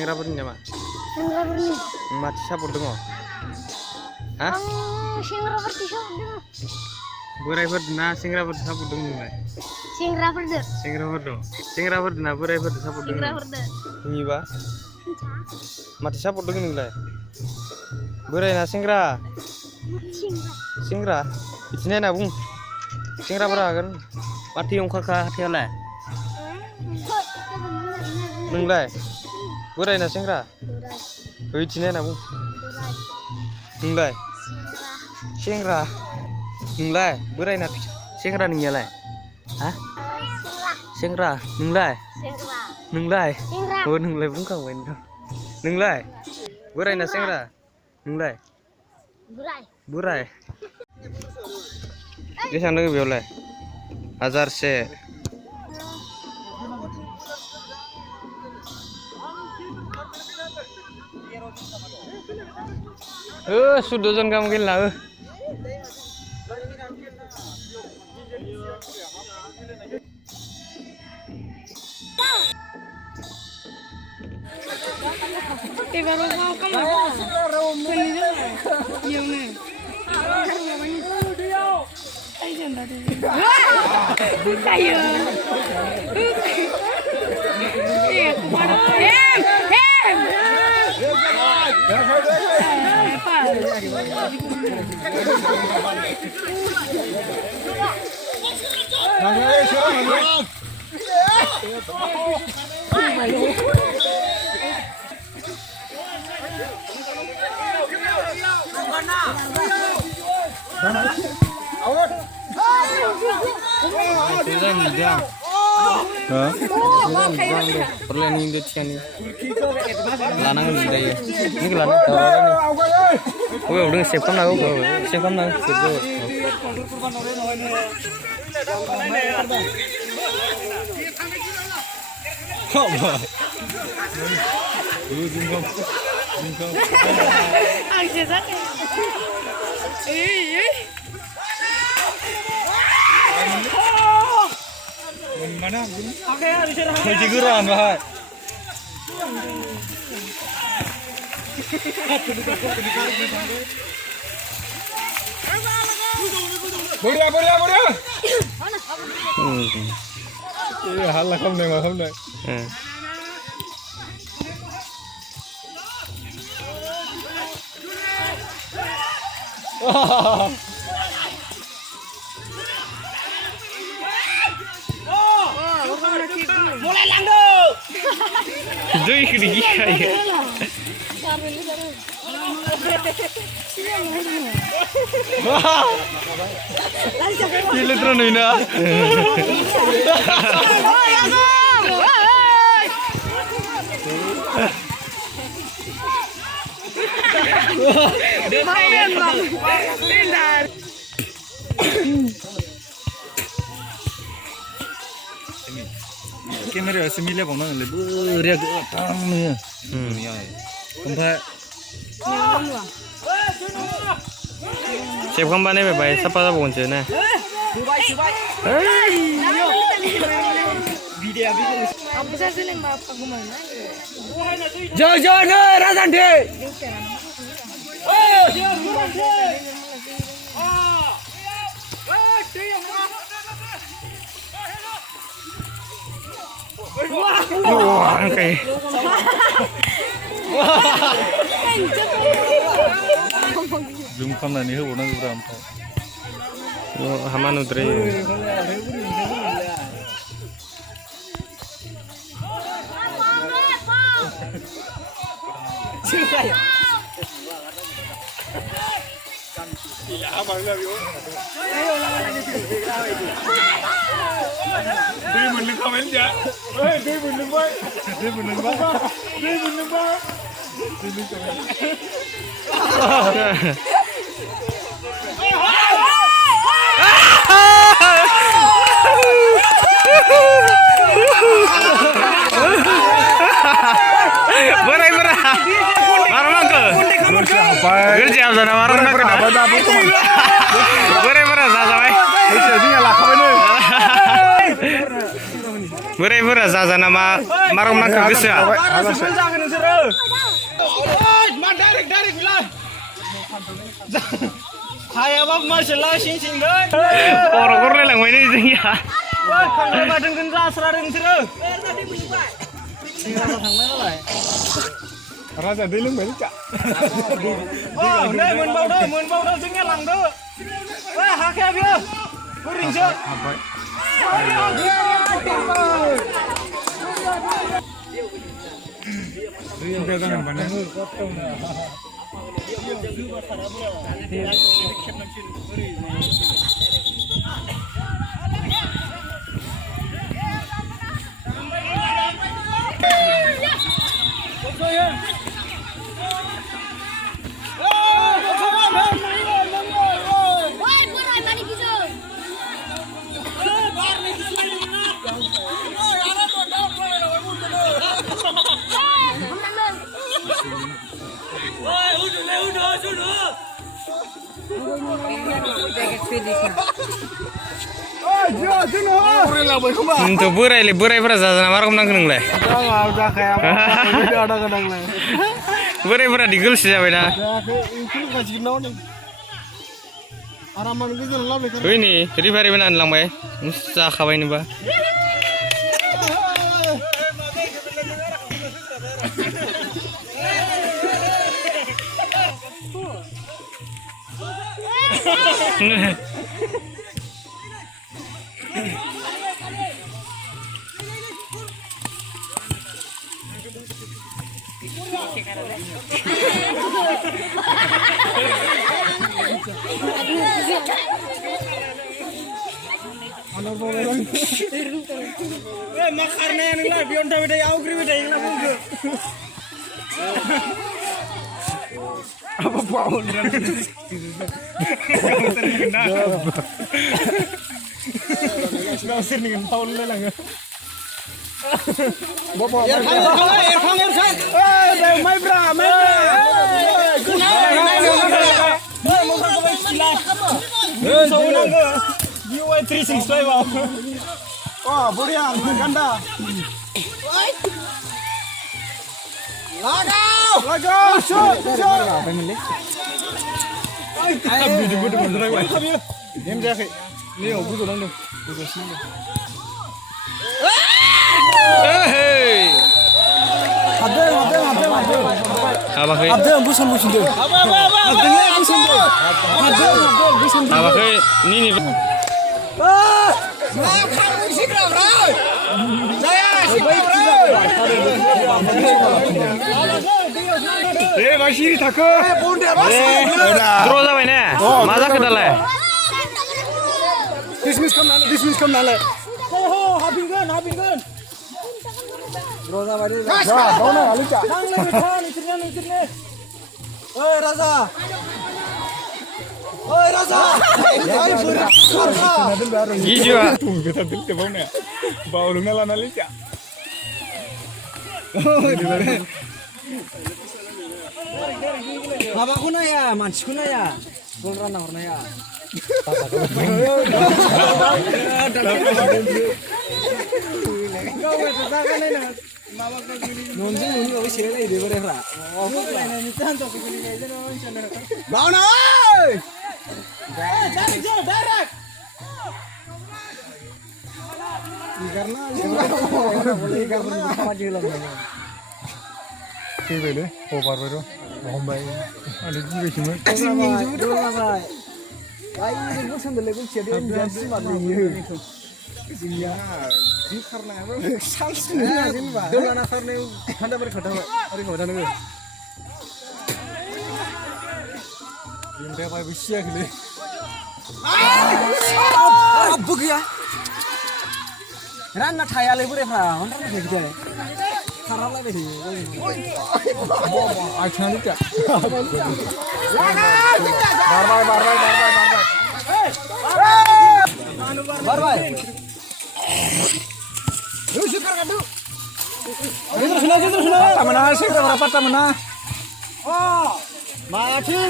Sengsraफोरनि नामा? सेंग्राफोरनि माथो सापर्ट दङ? हा? सेंग्राफोरनि सापर्ट दङ। बोरायफोर ना सेंग्राफोर सापर्ट दङ नोंलाय? सेंग्राफोरजों। सेंग्राफोर दं। सेंग्राफोर ना बोरायफोर सापर्ट दङ? सेंग्राफोरजों। नोंनिबा? माथो सापर्ट दङ नोंलाय? बोराय ना सेंग्रा? सेंग्रा? बिदिनो होनना बुं। सेंग्राफोरा हागोन। माथो ओंखारखा हाथायालाय? नोंलाय? बोराय ना सेंग्रा? बिदिनो होनना बुं। नोंलाय? सेंग्रा? नोंलाय? बोराय ना सेंग्रा नोंनियालाय? हा? सेंग्रा? नोंलाय? नोंलाय? अ नोंलाय बुंखांबाय नोंथां। नोंलाय? बोराय ना सेंग्रा? नोंलाय? बोराय? बेसेबां दङ बेयावलाय? 1000। सुद्ध जन गाहाम गेलेना हो। Perlahan ini tiani. Lanang ini daya. Ini kelan. Oke, udah siap kan aku. Siap kan aku. Apa? Jingkong. Angsesan. Mana? Kejuran bahaya. Boria. हाला खालामनाय मा खालामनाय mulai langdo Doi kediki kaya. Gila terus ini. Kamera semile bang nang lebih ria tang ni. Sampai. Siap kan bane bebas, siapa tahu bukan cina. Jojo ne Razande Wah, okay. Zoom kamera ni hubungan kita apa? Oh, haman utri. Dia menang kamen je. Dia menang baik. Dia menang baik. Dia menang baik. Berai. Marah ke? Kerja apa sana marah ke? Berai sampai. Berai saja nama marah ke bisa. Darik bilang. Hai abang masalah sing deh. Orang lang ini dia. Wah, kang badan kenza serang sirah. Raja dilung balik cak. Wah, đây mun bau dah singnya lang dah. Wah, haknya dia. Kuring je. Dia dah mana? Untuk burai perasaan nama orang menang kenang leh. Udah kayak apa? Ada kenang leh. Burai digul siapa dah? Itu kasih kenal nih. Araman gitu lah mereka. Ini, jadi hari mana lang bay? Musta kawai ni ba? Makarnya yang lah, bionda beda, augri beda yang lah mungkin. Apa bau? Nggak dengan tahun lah nggak. Bapak. Mai bra. UI 365 wow. Wah, burian ganda. Lagau, shoot. Game jahe. Leo, buzo nang. Buzo sini. हाबाखै हाबदों boson बोसोनदों हाबदोंलै बोसोनदों हाबदों बोसोनदों हाबाखै निनि दे बासिरि थाखो द्र जाबाय ने मा जाखो दालाय डिसमिस खालामनानै हाफिनगोन द्र जाबाय दे जा बावना हालिका नांलायबाय था नोंसोरनो ओइ राजा गिजुआ गोथा दिलते बावनाया बावलुंना लानालै जा माबाखौ नाया मानसिखौ नाया गल रानना हरनाया न'जों न'निबाबो सेलायलायदो बोरायफ्रा बावना फैबायलै बारबाय र' हमबाय आरो गिबायसोमोन बोसोनदोलाय गलथिया सिमायो जोंनिया जि खारनायाबो सानस्रिनो होआ जेनेबा दोलाना खारनायाव खान्दाबारि खारथाबाय ओरै खाबाय नोङो बेनिफ्राय बायबो सियाखैलै आबबो गैया रानना थायालै बोरायफ्रा मानो रानना थायाखैथाय खारलायबाय थायो आथिङानो जा बारबाय पात्ता मोना सेंग्राफोरा पात्ता मोना माथिं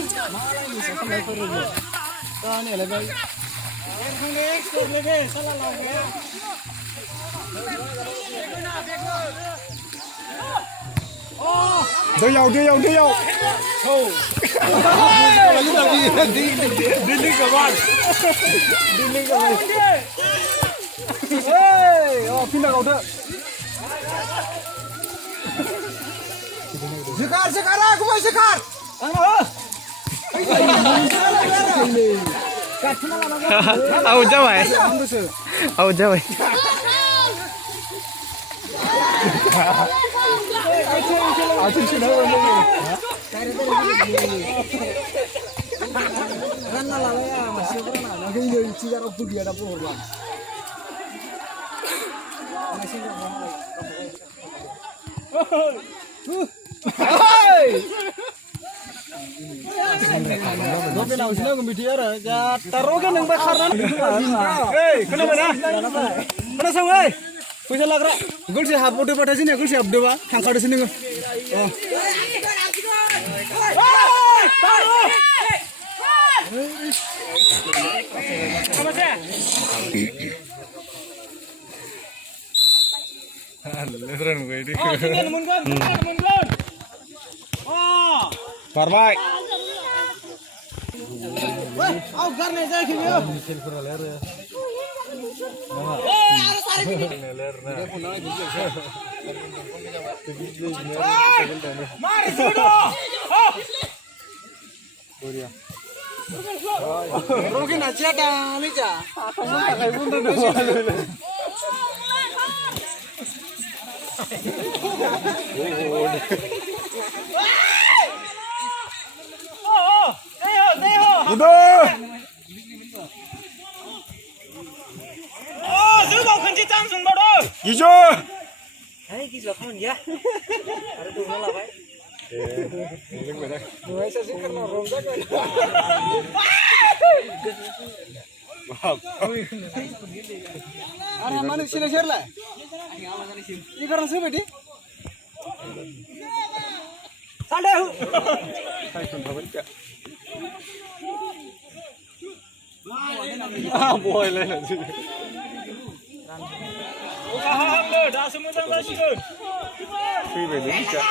दैयाव औ दिल्ली गबाल फिन्दा गावदो जोखार गुबै जोखार आउट जाबाय रानना लालाया मानसिफोरा नागिरो थिगारावबो गैया दा बहरला नांगौ बिदि आरो जाथारोगे नोंबा खारनानै खोनासंबाय फैसा लाग्रा गलसे हाबबावदोबाथाय जोंनिया गलसे हाबदोबा थांखादोसो नोङो बारबाय गारनाय जायाखै बेयो Rogi nacia dah, ni jah. Udah. Oh, tu bawa kunci Samsung baru. Hijau. Hai, kisah kamu ya? Ada tu malah, Pak. Biasa sih karena ronda kan. Ada mana sini share lah? Ini karena siapa di? Santai. Boleh nanti. Paham lo, dah semua dah masuk. Fui Indonesia.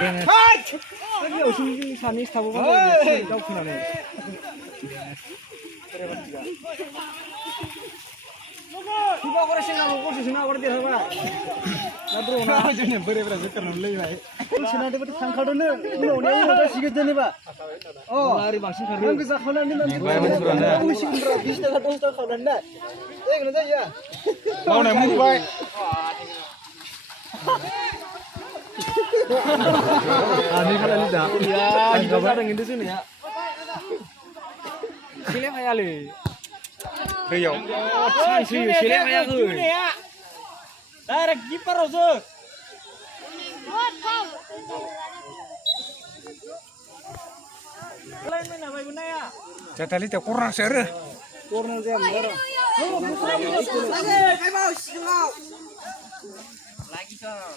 Ini sani tahu kan? Kau kena ni. Tiba kau rasa nak kau sih nak orang dia apa? Nak bro nak. Jadi beres sekarang mulai baik. Sini ada betul sang kau dulu. Ini orang yang ada sikit je ni ba. Oh, hari bangsa kau. Yang kita kau ni nanti. Kau sih berapa? 20 tahun 2 tahun kau nanti. Eh, kena je ya. Mau nak move baik. Ini kalau ni dah. Ya, kita sekarang ini sini ya. Sile kaya le. Kaya. Sile kaya tu. Direct keeper osok. What come? Lain mana baik guna ya? Jatali tak kurang ser. Corner je ambil. Lagi kau.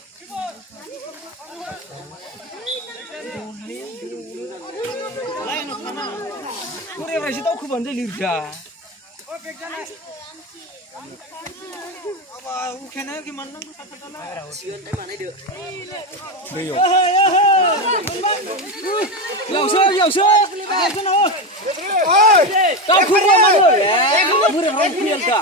Lain mana? Kure masih tahu aku bandel lirga. Apa? Kena gimana? Kaya. Yau sơ. Kau kurang mana? Kau kurang orang punya ka.